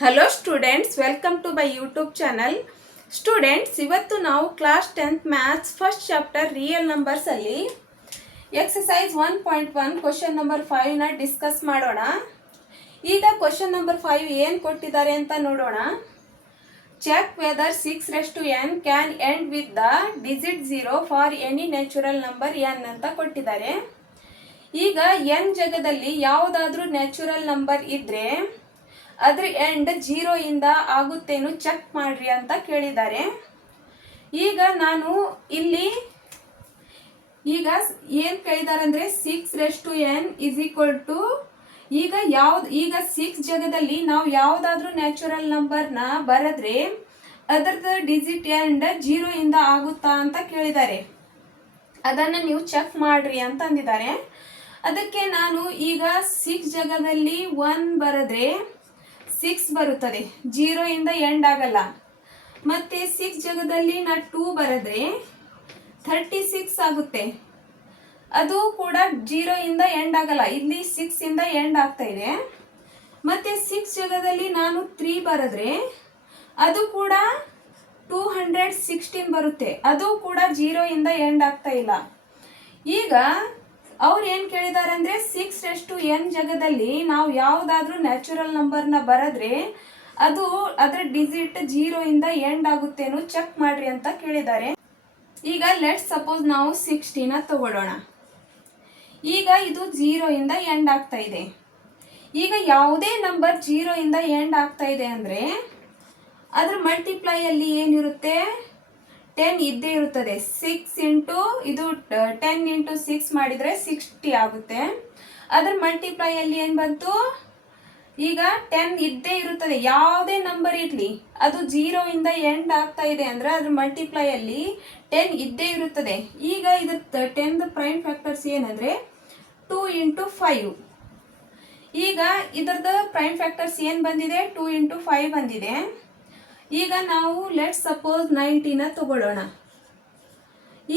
Hello students, welcome to my YouTube channel. Students, ಇವತ್ತು ನಾವು class 10th maths first chapter real ನಂಬರ್ಸಲ್ಲಿ exercise 1.1 question number 5ನ discuss ಮಾಡೋಣ. ಈಗ ಕ್ವಶನ್ ನಂಬರ್ 5 ಏನು ಕೊಟ್ಟಿದ್ದಾರೆ ಅಂತ ನೋಡೋಣ. Check whether 6n can end with the digit 0 for any natural number n ಅಂತ ಕೊಟ್ಟಿದ್ದಾರೆ. ಈಗ n ಜಾಗದಲ್ಲಿ ಯಾವುದಾದ್ರೂ ನ್ಯಾಚುರಲ್ ನಂಬರ್ ಇದ್ದರೆ ಅದ್ರ ಎಂಡ್ 0 ಇಂದ ಆಗುತ್ತೇನು ಚೆಕ್ ಮಾಡ್ರಿ ಅಂತ ಕೇಳಿದ್ದಾರೆ. ಈಗ ನಾನು ಇಲ್ಲಿ ಏನು ಕೇಳಿದ್ದಾರೆ ಅಂದರೆ 6n ಇಸ್ ಈಕ್ವಲ್ ಟು ಈಗ 6 ಜಾಗದಲ್ಲಿ ನಾವು ಯಾವುದಾದ್ರೂ ನ್ಯಾಚುರಲ್ ನಂಬರ್ನ ಬರೆದ್ರೆ ಅದರದ್ದು ಡಿಜಿಟ್ ಎಂಡ್ 0 ಇಂದ ಆಗುತ್ತಾ ಅಂತ ಕೇಳಿದ್ದಾರೆ. ಅದನ್ನು ನೀವು ಚೆಕ್ ಮಾಡ್ರಿ ಅಂತ ಅಂದಿದ್ದಾರೆ. ಅದಕ್ಕೆ ನಾನು ಈಗ 6 ಜಾಗದಲ್ಲಿ 1 ಬರೆದ್ರೆ 6 ಬರುತ್ತದೆ, 0 ಇಂದ ಎಂಡ್ ಆಗಲ್ಲ. ಮತ್ತೆ 6 ಜಾಗದಲ್ಲಿ ನಾ 2 ಬರೆದ್ರೆ 36 ಆಗುತ್ತೆ, ಅದು ಕೂಡ 0 ಇಂದ ಎಂಡ್ ಆಗಲ್ಲ. ಇಲ್ಲಿ 6 ಇಂದ ಎಂಡ್ ಆಗ್ತಾ ಇದೆ. ಮತ್ತೆ 6 ಜಾಗದಲ್ಲಿ ನಾನು 3 ಬರೆದ್ರೆ ಅದು ಕೂಡ 216 ಬರುತ್ತೆ, ಅದು ಕೂಡ 0 ಇಂದ ಎಂಡ್ ಆಗ್ತಾ ಇಲ್ಲ. ಈಗ ಅವ್ರು ಏನು ಕೇಳಿದ್ದಾರೆ ಅಂದರೆ 6n ಜಾಗದಲ್ಲಿ ನಾವು ಯಾವುದಾದ್ರೂ ನ್ಯಾಚುರಲ್ ನಂಬರ್ನ ಬರೆದ್ರೆ ಅದು ಅದರ ಡಿಜಿಟ್ 0 ಇಂದ ಎಂಡ್ ಆಗುತ್ತೇನೋ ಚೆಕ್ ಮಾಡ್ರಿ ಅಂತ ಕೇಳಿದ್ದಾರೆ. ಈಗ ಲೆಟ್ಸ್ ಸಪೋಸ್ ನಾವು 60ನ ತಗೊಳ್ಳೋಣ. ಈಗ ಇದು 0 ಇಂದ ಎಂಡ್ ಆಗ್ತಾ ಇದೆ. ಈಗ ಯಾವುದೇ ನಂಬರ್ 0 ಇಂದ ಎಂಡ್ ಆಗ್ತಾ ಇದೆ ಅಂದರೆ ಅದ್ರ ಮಲ್ಟಿಪ್ಲೈಯಲ್ಲಿ ಏನಿರುತ್ತೆ, 10 ಇದ್ದೇ ಇರುತ್ತದೆ. 6 ಇಂಟು ಇದು 10 ಇಂಟು 6 ಮಾಡಿದರೆ 60 ಆಗುತ್ತೆ. ಅದರ ಮಲ್ಟಿಪ್ಲೈಯಲ್ಲಿ ಏನು ಬಂತು, ಈಗ 10 ಇದ್ದೇ ಇರುತ್ತದೆ. ಯಾವುದೇ ನಂಬರ್ ಇರಲಿ ಅದು 0 ಇಂದ ಎಂಡ್ ಆಗ್ತಾ ಇದೆ ಅಂದರೆ ಅದ್ರ ಮಲ್ಟಿಪ್ಲೈಯಲ್ಲಿ 10 ಇದ್ದೇ ಇರುತ್ತದೆ. ಈಗ ಇದು 10ದ ಪ್ರೈಮ್ ಫ್ಯಾಕ್ಟರ್ಸ್ ಏನಂದರೆ 2 ಇಂಟು 5. ಈಗ ಇದರದ ಪ್ರೈಮ್ ಫ್ಯಾಕ್ಟರ್ಸ್ ಏನು ಬಂದಿದೆ, 2 ಇಂಟು 5 ಬಂದಿದೆ. ಈಗ ನಾವು ಲೆಟ್ಸ್ ಸಪೋಸ್ 90ನ ತಗೊಳ್ಳೋಣ.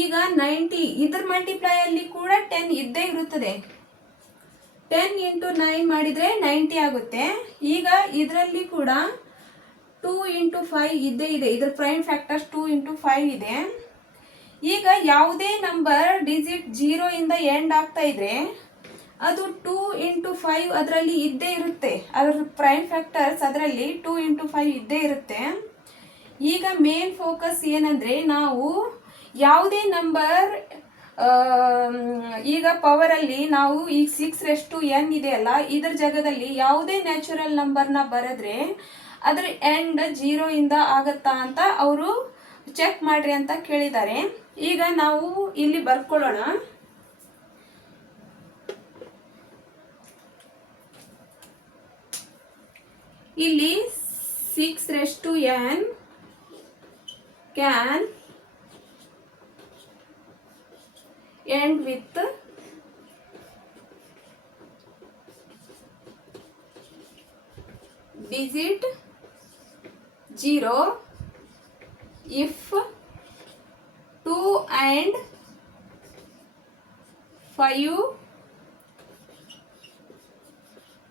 ಈಗ 90 ಇದರ ಮಲ್ಟಿಪ್ಲೈಯಲ್ಲಿ ಕೂಡ 10 ಇದ್ದೇ ಇರುತ್ತದೆ. 10 ಇಂಟು 9 ಮಾಡಿದರೆ 90 ಆಗುತ್ತೆ. ಈಗ ಇದರಲ್ಲಿ ಕೂಡ 2 ಇಂಟು 5 ಇದ್ದೇ ಇದೆ. ಇದರ ಪ್ರೈಮ್ ಫ್ಯಾಕ್ಟರ್ಸ್ 2 ಇಂಟು 5 ಇದೆ. ಈಗ ಯಾವುದೇ ನಂಬರ್ ಡಿಜಿಟ್ 0 ಇಂದ ಎಂಡ್ ಆಗ್ತಾ ಇದ್ರೆ ಅದು 2 ಇಂಟು 5 ಅದರಲ್ಲಿ ಇದ್ದೇ ಇರುತ್ತೆ. ಅದರ ಪ್ರೈಮ್ ಫ್ಯಾಕ್ಟರ್ಸ್ ಅದರಲ್ಲಿ 2 ಇಂಟು 5 ಇದ್ದೇ ಇರುತ್ತೆ. ಈಗ ಮೇನ್ ಫೋಕಸ್ ಏನಂದರೆ ನಾವು ಯಾವುದೇ ನಂಬರ್ ಈಗ ಪವರಲ್ಲಿ ನಾವು ಈಗ 6n ಇದೆಯಲ್ಲ, ಇದರ ಜಾಗದಲ್ಲಿ ಯಾವುದೇ ನ್ಯಾಚುರಲ್ ನಂಬರ್ನ ಬರೆದ್ರೆ ಅದರ ಎಂಡ್ 0 ಇಂದ ಆಗತ್ತಾ ಅಂತ ಅವರು ಚೆಕ್ ಮಾಡ್ರಿ ಅಂತ ಕೇಳಿದ್ದಾರೆ. ಈಗ ನಾವು ಇಲ್ಲಿ ಬರ್ಕೊಳ್ಳೋಣ. ಇಲ್ಲಿ 6n can end with digit 0 if 2 and 5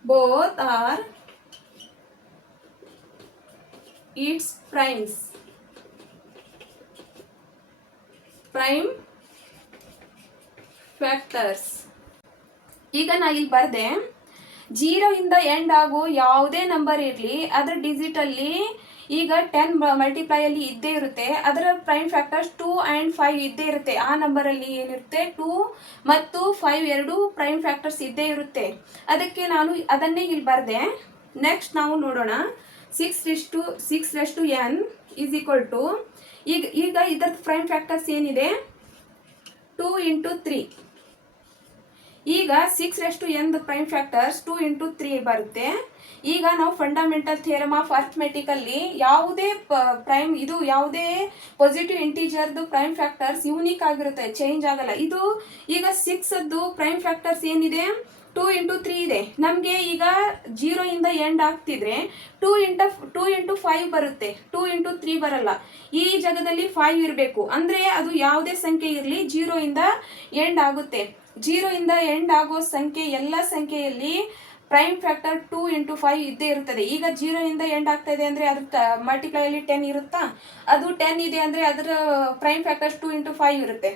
both are its prime factors. ಈಗ ನಾ ಇಲ್ಲಿ ಬರ್ದೆ 0 ಇಂದ ಎಂಡ್ ಆಗೋ ಯಾವುದೇ ನಂಬರ್ ಇರಲಿ ಅದರ ಡಿಜಿಟಲ್ಲಿ ಈಗ 10 ಮಲ್ಟಿಪ್ಲೈಯಲ್ಲಿ ಇದ್ದೇ ಇರುತ್ತೆ. ಅದರ ಪ್ರೈಮ್ ಫ್ಯಾಕ್ಟರ್ಸ್ 2 ಆ್ಯಂಡ್ 5 ಇದ್ದೇ ಇರುತ್ತೆ. ಆ ನಂಬರಲ್ಲಿ ಏನಿರುತ್ತೆ 2 ಮತ್ತು 5 ಎರಡೂ ಪ್ರೈಮ್ ಫ್ಯಾಕ್ಟರ್ಸ್ ಇದ್ದೇ ಇರುತ್ತೆ. ಅದಕ್ಕೆ ನಾನು ಅದನ್ನೇ ಇಲ್ಲಿ ಬರ್ದೆ. ನೆಕ್ಸ್ಟ್ ನಾವು ನೋಡೋಣ. 6n ಈಸ್ ಈಕ್ವಲ್ ಟು ಈಗ ಇದರ ಪ್ರೈಮ್ ಫ್ಯಾಕ್ಟರ್ಸ್ ಏನಿದೆ 2 ಇಂಟು 3. ಈಗ 6n ಪ್ರೈಮ್ ಫ್ಯಾಕ್ಟರ್ಸ್ 2 ಇಂಟು 3 ಬರುತ್ತೆ. ಈಗ ನಾವು ಫಂಡಮೆಂಟಲ್ ಥಿಯರಮ್ ಆಫ್ ಅರ್ಥಮೆಟಿಕಲ್ಲಿ ಯಾವುದೇ ಯಾವುದೇ ಪಾಸಿಟಿವ್ ಇಂಟೀಜರ್ದು ಪ್ರೈಮ್ ಫ್ಯಾಕ್ಟರ್ಸ್ ಯೂನಿಕ್ ಆಗಿರುತ್ತೆ, ಚೇಂಜ್ ಆಗಲ್ಲ. ಇದು ಈಗ 6ದ್ದು ಪ್ರೈಮ್ ಫ್ಯಾಕ್ಟರ್ಸ್ ಏನಿದೆ 2 ಇಂಟು 3 ಇದೆ. ನಮಗೆ ಈಗ 0 ಇಂದ ಎಂಡ್ ಆಗ್ತಿದ್ರೆ 2 ಇಂಟು 5 ಬರುತ್ತೆ, 2 ಇಂಟು 3 ಬರಲ್ಲ. ಈ ಜಾಗದಲ್ಲಿ 5 ಇರಬೇಕು. ಅಂದರೆ ಅದು ಯಾವುದೇ ಸಂಖ್ಯೆ ಇರಲಿ 0 ಇಂದ ಎಂಡ್ ಆಗುತ್ತೆ. 0 ಇಂದ ಎಂಡ್ ಆಗೋ ಸಂಖ್ಯೆ ಎಲ್ಲ ಸಂಖ್ಯೆಯಲ್ಲಿ ಪ್ರೈಮ್ ಫ್ಯಾಕ್ಟರ್ 2 × 5 ಇದ್ದೇ ಇರುತ್ತದೆ. ಈಗ 0 ಇಂದ ಎಂಡ್ ಆಗ್ತಾ ಇದೆ ಅಂದರೆ ಅದ್ರ ಮಲ್ಟಿಪ್ಲೈಯಲ್ಲಿ 10 ಇರುತ್ತಾ, ಅದು 10 ಇದೆ ಅಂದರೆ ಅದರ ಪ್ರೈಮ್ ಫ್ಯಾಕ್ಟರ್ಸ್ 2 × 5 ಇರುತ್ತೆ.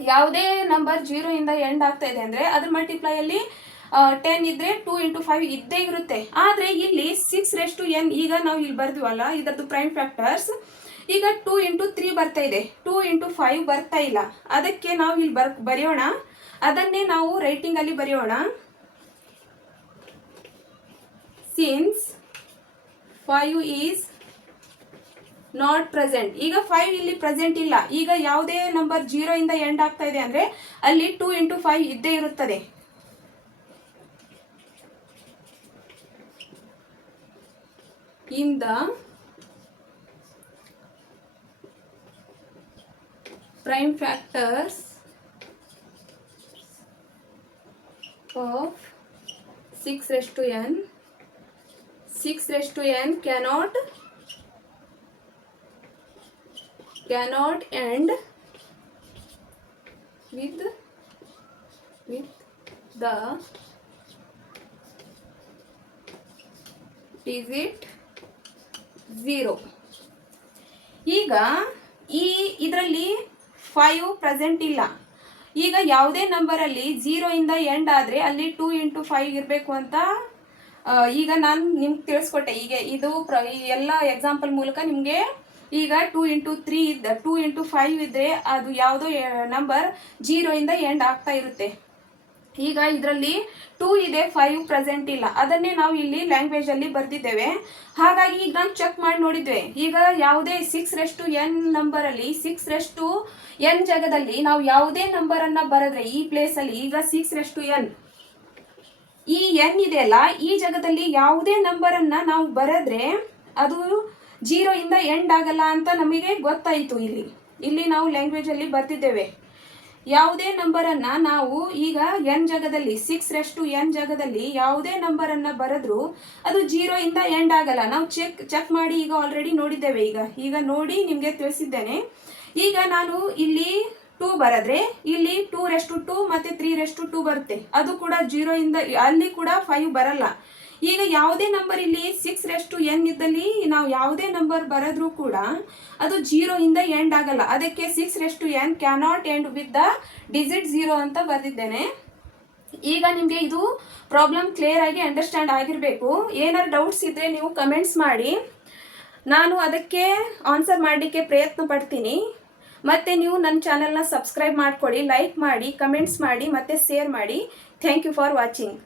ಯಾವುದೇ ನಂಬರ್ 0 ಇಂದ ಎಂಡ್ ಆಗ್ತಾ ಇದೆ ಅಂದರೆ ಅದ್ರ ಮಲ್ಟಿಪ್ಲೈಯಲ್ಲಿ 10 ಇದ್ರೆ 2 × 5 ಇದ್ದೇ ಇರುತ್ತೆ. ಆದರೆ ಇಲ್ಲಿ 6n ಈಗ ನಾವು ಇಲ್ಲಿ ಬರ್ತೀವಲ್ಲ, ಇದರದ್ದು ಪ್ರೈಮ್ ಫ್ಯಾಕ್ಟರ್ಸ್ ಈಗ 2 × 3 ಬರ್ತಾ ಇದೆ, 2 × 5 ಬರ್ತಾ ಇಲ್ಲ. ಅದಕ್ಕೆ ನಾವು ಇಲ್ಲಿ ಬರೆಯೋಣ, ಅದನ್ನೇ ನಾವು ರೈಟಿಂಗ್ ಅಲ್ಲಿ ಬರೆಯೋಣ. Since 5 is not present. ಈಗ 5 ಇಲ್ಲಿ ಪ್ರೆಸೆಂಟ್ ಇಲ್ಲ. ಈಗ ಯಾವುದೇ ನಂಬರ್ 0 ಇಂದ ಎಂಡ್ ಆಗ್ತಾ ಇದೆ ಅಂದ್ರೆ ಅಲ್ಲಿ 2 × 5 ಇದ್ದೇ ಇರುತ್ತದೆ. In the prime factors of 6n, 6n cannot end with the digit 0. ಈಗ ಇದರಲ್ಲಿ 5 ಪ್ರೆಸೆಂಟ್ ಇಲ್ಲ. ಈಗ ಯಾವುದೇ ನಂಬರಲ್ಲಿ 0 ಇಂದ ಎಂಡ್ ಆದರೆ ಅಲ್ಲಿ 2 × 5 ಇರಬೇಕು ಅಂತ ಈಗ ನಾನು ನಿಮ್ಗೆ ತಿಳಿಸ್ಕೊಟ್ಟೆ. ಈಗ ಇದು ಎಲ್ಲ ಎಕ್ಸಾಂಪಲ್ ಮೂಲಕ ನಿಮಗೆ ಈಗ 2 × 3 2 × 5 ಇದ್ದರೆ ಅದು ಯಾವುದೋ ನಂಬರ್ 0 ಇಂದ ಎಂಡ್ ಆಗ್ತಾ ಇರುತ್ತೆ. ಈಗ ಇದರಲ್ಲಿ 2 ಇದೆ, 5 ಪ್ರೆಸೆಂಟ್ ಇಲ್ಲ. ಅದನ್ನೇ ನಾವು ಇಲ್ಲಿ ಲ್ಯಾಂಗ್ವೇಜ್ ಅಲ್ಲಿ ಬರೆದಿದ್ದೇವೆ. ಹಾಗಾಗಿ ಈಗ ನಾವು ಚೆಕ್ ಮಾಡಿ ನೋಡಿದ್ವಿ. ಈಗ ಯಾವುದೇ 6n ನಂಬರ್ ಅಲ್ಲಿ 6n ಜಾಗದಲ್ಲಿ ನಾವು ಯಾವುದೇ ನಂಬರ್ ಅನ್ನ ಬರೆದ್ರೆ ಈ ಪ್ಲೇಸ್ ಅಲ್ಲಿ ಈಗ 6n ಈ n ಇದೆಯಲ್ಲ, ಈ ಜಾಗದಲ್ಲಿ ಯಾವುದೇ ನಂಬರ್ ಅನ್ನ ನಾವು ಬರೆದ್ರೆ ಅದು 0 ಇಂದ ಎಂಡ್ ಆಗಲ್ಲ ಅಂತ ನಮಗೆ ಗೊತ್ತಾಯಿತು. ಇಲ್ಲಿ ನಾವು ಲ್ಯಾಂಗ್ವೇಜ್ ಅಲ್ಲಿ ಬರ್ತಿದ್ದೇವೆ. ಯಾವುದೇ ನಂಬರ್ ಅನ್ನ ನಾವು ಈಗ n ಜಾಗದಲ್ಲಿ 6n ಜಾಗದಲ್ಲಿ ಯಾವುದೇ ನಂಬರ್ ಅನ್ನ ಬರೆದ್ರು ಅದು 0 ಇಂದ ಎಂಡ್ ಆಗಲ್ಲ. ನಾವು ಚೆಕ್ ಮಾಡಿ ಈಗ ಆಲ್ರೆಡಿ ನೋಡಿದ್ದೇವೆ. ಈಗ ನೋಡಿ ನಿಮಗೆ ತಿಳಿಸಿದ್ದೇನೆ. ಈಗ ನಾನು ಇಲ್ಲಿ 2 ಬರೆದ್ರೆ ಇಲ್ಲಿ 2 ಮತ್ತೆ 3 ಬರುತ್ತೆ. ಅದು ಕೂಡ 0 ಇಂದ ಅಲ್ಲಿ ಕೂಡ 5 ಬರಲ್ಲ. ಈಗ ಯಾವುದೇ ನಂಬರ್ ಇಲ್ಲಿ 6n ಇದ್ದಲ್ಲಿ ನಾವು ಯಾವುದೇ ನಂಬರ್ ಬರೆದ್ರೂ ಕೂಡ ಅದು 0 ಇಂದ ಎಂಡ್ ಆಗಲ್ಲ. ಅದಕ್ಕೆ 6n cannot end with the digit 0 ಅಂತ ಬರೆದಿದ್ದೇನೆ. ಈಗ ನಿಮಗೆ ಇದು ಪ್ರಾಬ್ಲಮ್ ಕ್ಲಿಯರ್ ಆಗಿ ಅಂಡರ್ಸ್ಟ್ಯಾಂಡ್ ಆಗಿರಬೇಕು. ಏನಾದ್ರು ಡೌಟ್ಸ್ ಇದ್ರೆ ನೀವು ಕಮೆಂಟ್ಸ್ ಮಾಡಿ, ನಾನು ಅದಕ್ಕೆ ಆನ್ಸರ್ ಮಾಡಲಿಕ್ಕೆ ಪ್ರಯತ್ನ ಪಡ್ತೀನಿ. ಮತ್ತೆ ನೀವು ನನ್ನ ಚಾನೆಲ್ನ ಸಬ್ಸ್ಕ್ರೈಬ್ ಮಾಡ್ಕೊಳ್ಳಿ, ಲೈಕ್ ಮಾಡಿ, ಕಮೆಂಟ್ಸ್ ಮಾಡಿ, ಮತ್ತೆ ಶೇರ್ ಮಾಡಿ. Thank you for watching.